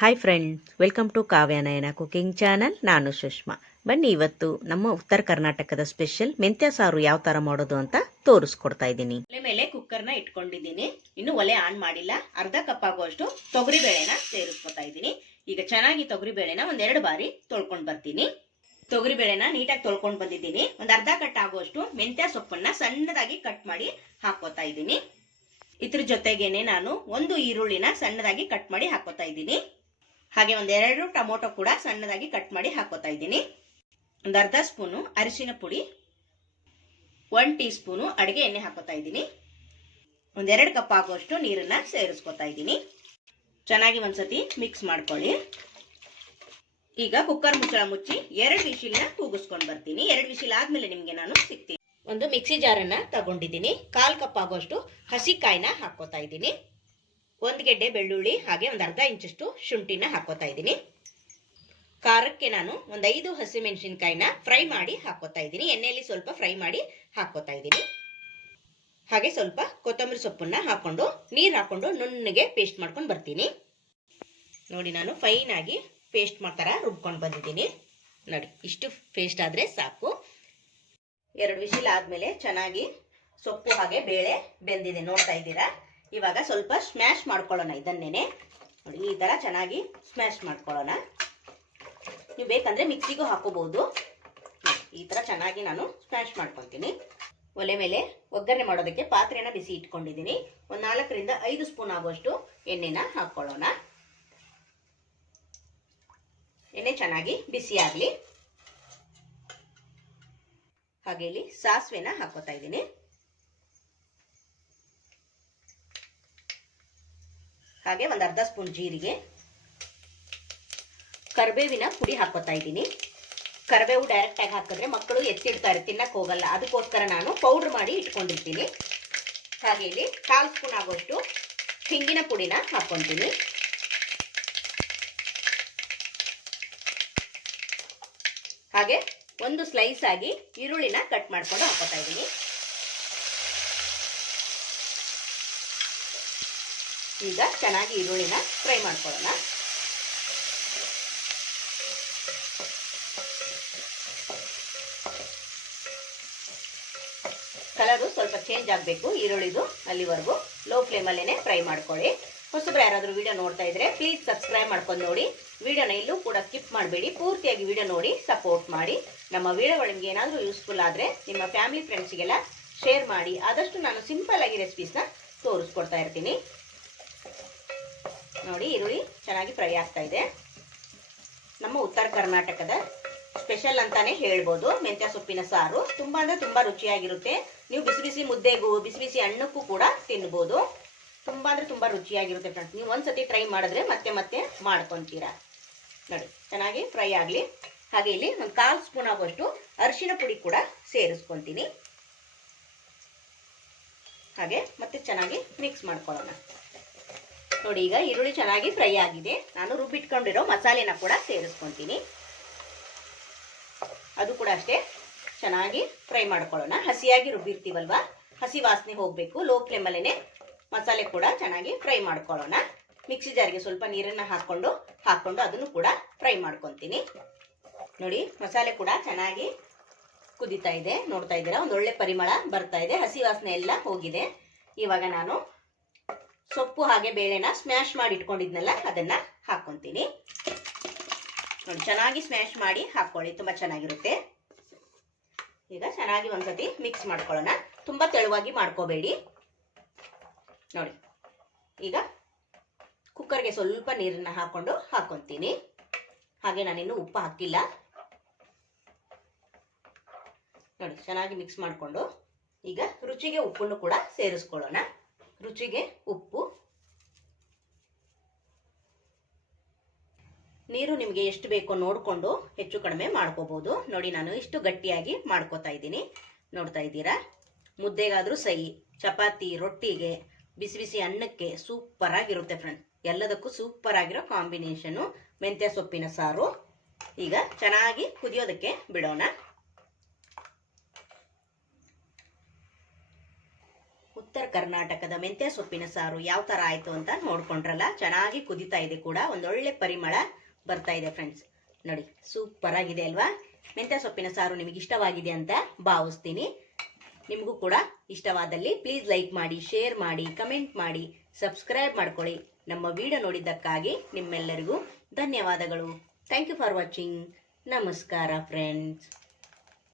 Hi friends welcome to Kavyanayana cooking channel ನಾನು ಸುಷ್ಮಾ. ಬನ್ನಿ ಇವತ್ತು ನಮ್ಮ ಉತ್ತರ ಕರ್ನಾಟಕದ ಸ್ಪೆಷಲ್ ಮೆಂತ್ಯ ಸಾರು ಯಾವ ತರ ಮಾಡೋದು ಅಂತ ತೋರಿಸ್ಕೊಡ್ತಾ ಇದ್ದೀನಿ. ಒಲೆ ಮೇಲೆ ಕುಕ್ಕರ್ನ ಇಟ್ಕೊಂಡಿದ್ದೀನಿ. ಇನ್ನು ಒಲೆ ಆನ್ ಮಾಡಿಲ್ಲ. ಅರ್ಧ ಕಪ್ ಆಗುವಷ್ಟು ತೊಗರಿ ಬೇಳೆನ ಸೇರಿಸ್ಕೊತಾ ಇದ್ದೀನಿ. ಈಗ ಚೆನ್ನಾಗಿ ತೊಗರಿ ಬೇಳೆನ ಒಂದೆರಡು ಬಾರಿ ತೊಳ್ಕೊಂಡ್ ಬರ್ತೀನಿ. ತೊಗರಿ ಬೇಳೆನ ನೀಟಾಗಿ ತೊಳ್ಕೊಂಡ್ ಬಂದಿದ್ದೀನಿ. ಒಂದ್ ಅರ್ಧ ಕಟ್ ಆಗುವಷ್ಟು ಮೆಂತ್ಯ ಸೊಪ್ಪನ್ನ ಸಣ್ಣದಾಗಿ ಕಟ್ ಮಾಡಿ ಹಾಕೋತಾ ಇದ್ದೀನಿ. ಇದ್ರ ಜೊತೆಗೇನೆ ನಾನು ಒಂದು ಈರುಳ್ಳಿನ ಸಣ್ಣದಾಗಿ ಕಟ್ ಮಾಡಿ ಹಾಕೋತಾ ಇದ್ದೀನಿ. ಹಾಗೆ ಒಂದೆರಡು ಟೊಮೊಟೊ ಕೂಡ ಸಣ್ಣದಾಗಿ ಕಟ್ ಮಾಡಿ ಹಾಕೋತಾ ಇದ್ದೀನಿ. ಒಂದು ಅರ್ಧ ಸ್ಪೂನು ಅರಿಶಿನ ಪುಡಿ ಒನ್ ಟೀ ಸ್ಪೂನು ಅಡುಗೆ ಎಣ್ಣೆ ಹಾಕೋತಾ ಇದ್ದೀನಿ. ಒಂದೆರಡು ಕಪ್ ಆಗುವಷ್ಟು ನೀರನ್ನ ಸೇರಿಸ್ಕೊತಾ ಇದ್ದೀನಿ. ಚೆನ್ನಾಗಿ ಒಂದ್ಸತಿ ಮಿಕ್ಸ್ ಮಾಡ್ಕೊಳ್ಳಿ. ಈಗ ಕುಕ್ಕರ್ ಮುಚ್ಚಳ ಮುಚ್ಚಿ ಎರಡು ವಿಶಿಲ್ನ ಕೂಗಿಸ್ಕೊಂಡು ಬರ್ತೀನಿ. ಎರಡು ವಿಶಿಲ್ ಆದ್ಮೇಲೆ ನಿಮ್ಗೆ ನಾನು ಸಿಗ್ತೀನಿ. ಒಂದು ಮಿಕ್ಸಿ ಜಾರನ್ನ ತಗೊಂಡಿದ್ದೀನಿ. ಕಾಲ್ ಕಪ್ ಆಗುವಷ್ಟು ಹಸಿಕಾಯಿನ ಹಾಕೋತಾ ಇದ್ದೀನಿ. ಒಂದು ಗೆಡ್ಡೆ ಬೆಳ್ಳುಳ್ಳಿ, ಹಾಗೆ ಒಂದು ಅರ್ಧ ಇಂಚಷ್ಟು ಶುಂಠಿನ ಹಾಕೋತಾ ಇದ್ದೀನಿ. ಖಾರಕ್ಕೆ ನಾನು ಒಂದು ಐದು ಹಸಿಮೆಣಸಿನ್ಕಾಯಿನ ಫ್ರೈ ಮಾಡಿ ಹಾಕೋತಾ ಇದ್ದೀನಿ. ಎಣ್ಣೆಯಲ್ಲಿ ಸ್ವಲ್ಪ ಫ್ರೈ ಮಾಡಿ ಹಾಕೋತಾ ಇದ್ದೀನಿ. ಹಾಗೆ ಸ್ವಲ್ಪ ಕೊತ್ತಂಬರಿ ಸೊಪ್ಪನ್ನ ಹಾಕೊಂಡು, ನೀರು ಹಾಕೊಂಡು ನುಣ್ಣಗೆ ಪೇಸ್ಟ್ ಮಾಡ್ಕೊಂಡು ಬರ್ತೀನಿ. ನೋಡಿ, ನಾನು ಫೈನ್ ಆಗಿ ಪೇಸ್ಟ್ ಮಾಡ್ತಾರ ರುಬ್ಕೊಂಡು ಬಂದಿದ್ದೀನಿ. ನೋಡಿ, ಇಷ್ಟು ಪೇಸ್ಟ್ ಆದರೆ ಸಾಕು. ಎರಡು ವಿಸಿಲ್ ಆದಮೇಲೆ ಚೆನ್ನಾಗಿ ಸೊಪ್ಪು ಹಾಗೆ ಬೇಳೆ ಬೆಂದಿದೆ. ನೋಡ್ತಾ ಇದ್ದೀರಾ? ಇವಾಗ ಸ್ವಲ್ಪ ಸ್ಮ್ಯಾಶ್ ಮಾಡ್ಕೊಳ್ಳೋಣ ಇದನ್ನೇನೆ. ನೋಡಿ, ಈ ಥರ ಚೆನ್ನಾಗಿ ಸ್ಮ್ಯಾಶ್ ಮಾಡ್ಕೊಳ್ಳೋಣ. ನೀವು ಬೇಕಂದ್ರೆ ಮಿಕ್ಸಿಗೂ ಹಾಕೋಬಹುದು. ಈ ಥರ ಚೆನ್ನಾಗಿ ನಾನು ಸ್ಮ್ಯಾಶ್ ಮಾಡ್ಕೊತೀನಿ. ಒಲೆ ಮೇಲೆ ಒಗ್ಗರಣೆ ಮಾಡೋದಕ್ಕೆ ಪಾತ್ರೆಯನ್ನು ಬಿಸಿ ಇಟ್ಕೊಂಡಿದ್ದೀನಿ. ಒಂದು ನಾಲ್ಕರಿಂದ ಐದು ಸ್ಪೂನ್ ಆಗುವಷ್ಟು ಎಣ್ಣೆನ ಹಾಕ್ಕೊಳ್ಳೋಣ ಎಣ್ಣೆ ಚೆನ್ನಾಗಿ ಬಿಸಿ ಆಗಲಿ. ಹಾಗೆ ಸಾಸಿವೆನ ಹಾಕೋತಾ ಇದ್ದೀನಿ. ಹಾಗೆ ಒಂದು ಅರ್ಧ ಸ್ಪೂನ್ ಜೀರಿಗೆ. ಕರಿಬೇವಿನ ಪುಡಿ ಹಾಕೋತಾ ಇದ್ದೀನಿ. ಕರಿಬೇವು ಡೈರೆಕ್ಟ್ ಆಗಿ ಹಾಕಿದ್ರೆ ಮಕ್ಕಳು ಎತ್ತಿಡ್ತಾರೆ ತಿನ್ನಕ್ಕೆ ಹೋಗಲ್ಲ. ಅದಕ್ಕೋಸ್ಕರ ನಾನು ಪೌಡ್ರ್ ಮಾಡಿ ಇಟ್ಕೊಂಡಿರ್ತೀನಿ. ಹಾಗೆ ಇಲ್ಲಿ ಕಾಲು ಸ್ಪೂನ್ ಆಗೋಷ್ಟು ಹಿಂಗಿನ ಪುಡಿನ ಹಾಕ್ಕೊತೀನಿ ಹಾಗೆ ಒಂದು ಸ್ಲೈಸ್ ಆಗಿ ಈರುಳ್ಳಿನ ಕಟ್ ಮಾಡ್ಕೊಂಡು ಹಾಕೋತಾ ಇದ್ದೀನಿ. ಈಗ ಚೆನ್ನಾಗಿ ಈರುಳ್ಳಿನ ಫ್ರೈ ಮಾಡ್ಕೊಳ್ಳೋಣ. ಕಲರು ಸ್ವಲ್ಪ ಚೇಂಜ್ ಆಗಬೇಕು, ಈರುಳ್ಳಿದು ಅಲ್ಲಿವರೆಗೂ ಲೋ ಫ್ಲೇಮಲ್ಲೇ ಫ್ರೈ ಮಾಡ್ಕೊಳ್ಳಿ. ಹೊಸಬ್ರು ಯಾರಾದರೂ ವಿಡಿಯೋ ನೋಡ್ತಾ ಇದ್ರೆ ಪ್ಲೀಸ್ ಸಬ್ಸ್ಕ್ರೈಬ್ ಮಾಡ್ಕೊಂಡು ನೋಡಿ. ವಿಡಿಯೋನ ಇಲ್ಲೂ ಕೂಡ ಸ್ಕಿಪ್ ಮಾಡಬೇಡಿ. ಪೂರ್ತಿಯಾಗಿ ವಿಡಿಯೋ ನೋಡಿ ಸಪೋರ್ಟ್ ಮಾಡಿ. ನಮ್ಮ ವಿಡಿಯೋಗಳು ನಿಮಗೆ ಏನಾದರೂ ಯೂಸ್ಫುಲ್ ಆದರೆ ನಿಮ್ಮ ಫ್ಯಾಮಿಲಿ ಫ್ರೆಂಡ್ಸ್ಗೆಲ್ಲ ಶೇರ್ ಮಾಡಿ. ಆದಷ್ಟು ನಾನು ಸಿಂಪಲ್ ಆಗಿ ರೆಸಿಪೀಸ್ನ ತೋರಿಸ್ಕೊಡ್ತಾ ಇರ್ತೀನಿ. ನೋಡಿ ಈರುಳ್ಳಿ ಚೆನ್ನಾಗಿ ಫ್ರೈ ಆಗ್ತಾ ಇದೆ. ನಮ್ಮ ಉತ್ತರ ಕರ್ನಾಟಕದ ಸ್ಪೆಷಲ್ ಅಂತಾನೆ ಹೇಳ್ಬೋದು. ಮೆಂತ್ಯ ಸೊಪ್ಪಿನ ಸಾರು ತುಂಬಾ ಅಂದ್ರೆ ತುಂಬಾ ರುಚಿಯಾಗಿರುತ್ತೆ. ನೀವು ಬಿಸಿ ಬಿಸಿ ಮುದ್ದೆಗೂ ಬಿಸಿ ಬಿಸಿ ಹಣ್ಣಕ್ಕೂ ಕೂಡ ತಿನ್ಬೋದು. ತುಂಬಾ ಅಂದ್ರೆ ತುಂಬಾ ರುಚಿಯಾಗಿರುತ್ತೆ ಫ್ರೆಂಡ್ಸ್ ನೀವು ಒಂದ್ಸತಿ ಟ್ರೈ ಮಾಡಿದ್ರೆ ಮತ್ತೆ ಮತ್ತೆ ಮಾಡ್ಕೊಂತೀರಾ. ನೋಡಿ, ಚೆನ್ನಾಗಿ ಫ್ರೈ ಆಗಲಿ. ಹಾಗೆ ಇಲ್ಲಿ ಒಂದು ಕಾಲು ಸ್ಪೂನ್ ಆಗುವಷ್ಟು ಅರಿಶಿನ ಪುಡಿ ಕೂಡ ಸೇರಿಸ್ಕೊಂತೀನಿ. ಹಾಗೆ ಮತ್ತೆ ಚೆನ್ನಾಗಿ ಮಿಕ್ಸ್ ಮಾಡ್ಕೊಳ್ಳೋಣ. ನೋಡಿ, ಈಗ ಈರುಳ್ಳಿ ಚೆನ್ನಾಗಿ ಫ್ರೈ ಆಗಿದೆ. ನಾನು ರುಬ್ಬಿಟ್ಕೊಂಡಿರೋ ಮಸಾಲೆನ ಕೂಡ ಸೇರಿಸ್ಕೊತೀನಿ. ಅದು ಕೂಡ ಅಷ್ಟೇ. ಚೆನ್ನಾಗಿ ಫ್ರೈ ಮಾಡ್ಕೊಳ್ಳೋಣ. ಹಸಿಯಾಗಿ ರುಬ್ಬಿರ್ತೀವಲ್ವ? ಹಸಿ ವಾಸನೆ ಹೋಗಬೇಕು. ಲೋ ಫ್ಲೇಮಲ್ಲೇ ಮಸಾಲೆ ಕೂಡ ಚೆನ್ನಾಗಿ ಫ್ರೈ ಮಾಡ್ಕೊಳ್ಳೋಣ. ಮಿಕ್ಸಿ ಜಾರಿಗೆ ಸ್ವಲ್ಪ ನೀರನ್ನು ಹಾಕ್ಕೊಂಡು ಹಾಕ್ಕೊಂಡು ಅದನ್ನು ಕೂಡ ಫ್ರೈ ಮಾಡ್ಕೊತೀನಿ. ನೋಡಿ, ಮಸಾಲೆ ಕೂಡ ಚೆನ್ನಾಗಿ ಕುದಿತಾ ಇದೆ. ನೋಡ್ತಾ ಇದ್ದೀರಾ? ಒಂದು ಒಳ್ಳೆ ಪರಿಮಳ ಬರ್ತಾ ಇದೆ. ಹಸಿ ವಾಸನೆ ಎಲ್ಲ ಹೋಗಿದೆ. ಇವಾಗ ನಾನು ಸೊಪ್ಪು ಹಾಗೆ ಬೇಳೆನ ಸ್ಮ್ಯಾಶ್ ಮಾಡಿ ಇಟ್ಕೊಂಡಿದ್ನಲ್ಲ, ಅದನ್ನ ಹಾಕೊಂತೀನಿ. ನೋಡಿ, ಚೆನ್ನಾಗಿ ಸ್ಮ್ಯಾಶ್ ಮಾಡಿ ಹಾಕೊಳ್ಳಿ, ತುಂಬಾ ಚೆನ್ನಾಗಿರುತ್ತೆ. ಈಗ ಚೆನ್ನಾಗಿ ಒಂದ್ಸತಿ ಮಿಕ್ಸ್ ಮಾಡ್ಕೊಳ್ಳೋಣ. ತುಂಬಾ ತೆಳುವಾಗಿ ಮಾಡ್ಕೋಬೇಡಿ. ನೋಡಿ, ಈಗ ಕುಕ್ಕರ್ಗೆ ಸ್ವಲ್ಪ ನೀರನ್ನ ಹಾಕೊಂಡು ಹಾಕೊಂತೀನಿ. ಹಾಗೆ ನಾನಿನ್ನು ಉಪ್ಪು ಹಾಕಿಲ್ಲ. ನೋಡಿ, ಚೆನ್ನಾಗಿ ಮಿಕ್ಸ್ ಮಾಡಿಕೊಂಡು ಈಗ ರುಚಿಗೆ ಉಪ್ಪನ್ನು ಕೂಡ ಸೇರಿಸ್ಕೊಳ್ಳೋಣ. ರುಚಿಗೆ ಉಪ್ಪು ನೀರು ನಿಮಗೆ ಎಷ್ಟು ಬೇಕೋ ನೋಡಿಕೊಂಡು ಹೆಚ್ಚು ಕಡಿಮೆ ಮಾಡ್ಕೋಬಹುದು ನೋಡಿ, ನಾನು ಇಷ್ಟು ಗಟ್ಟಿಯಾಗಿ ಮಾಡ್ಕೋತಾ ಇದ್ದೀನಿ. ನೋಡ್ತಾ ಇದ್ದೀರಾ? ಮುದ್ದೆಗಾದರೂ ಸಹಿ, ಚಪಾತಿ, ರೊಟ್ಟಿಗೆ, ಬಿಸಿ ಬಿಸಿ ಅನ್ನಕ್ಕೆ ಸೂಪರ್ ಆಗಿರುತ್ತೆ ಫ್ರೆಂಡ್ ಎಲ್ಲದಕ್ಕೂ ಸೂಪರ್ ಆಗಿರೋ ಕಾಂಬಿನೇಷನ್ ಮೆಂತ್ಯ ಸೊಪ್ಪಿನ ಸಾರು. ಈಗ ಚೆನ್ನಾಗಿ ಕುದಿಯೋದಕ್ಕೆ ಬಿಡೋಣ. ಉತ್ತರ ಕರ್ನಾಟಕದ ಮೆಂತ್ಯ ಸೊಪ್ಪಿನ ಸಾರು ಯಾವ ತರ ಆಯ್ತು ಅಂತ ನೋಡ್ಕೊಂಡ್ರಲ್ಲ, ಚೆನ್ನಾಗಿ ಕುದಿತಾ ಇದೆ ಕೂಡ. ಒಂದೊಳ್ಳೆ ಪರಿಮಳ. ಬರ್ತಾ ಇದೆ ಫ್ರೆಂಡ್ಸ್ ನೋಡಿ ಸೂಪರ್ ಆಗಿದೆ ಅಲ್ವಾ? ಮೆಂತ್ಯ ಸೊಪ್ಪಿನ ಸಾರು ನಿಮಗೆ ಇಷ್ಟವಾಗಿದೆ ಅಂತ ಭಾವಿಸ್ತೀನಿ. ನಿಮಗೂ ಕೂಡ ಇಷ್ಟವಾದಲ್ಲಿ ಪ್ಲೀಸ್ ಲೈಕ್ ಮಾಡಿ ಶೇರ್ ಮಾಡಿ ಕಮೆಂಟ್ ಮಾಡಿ ಸಬ್ಸ್ಕ್ರೈಬ್ ಮಾಡ್ಕೊಳ್ಳಿ. ನಮ್ಮ ವಿಡಿಯೋ ನೋಡಿದ್ದಕ್ಕಾಗಿ ನಿಮ್ಮೆಲ್ಲರಿಗೂ ಧನ್ಯವಾದಗಳು. ಥ್ಯಾಂಕ್ ಯು ಫಾರ್ ವಾಚಿಂಗ್ ನಮಸ್ಕಾರ ಫ್ರೆಂಡ್ಸ್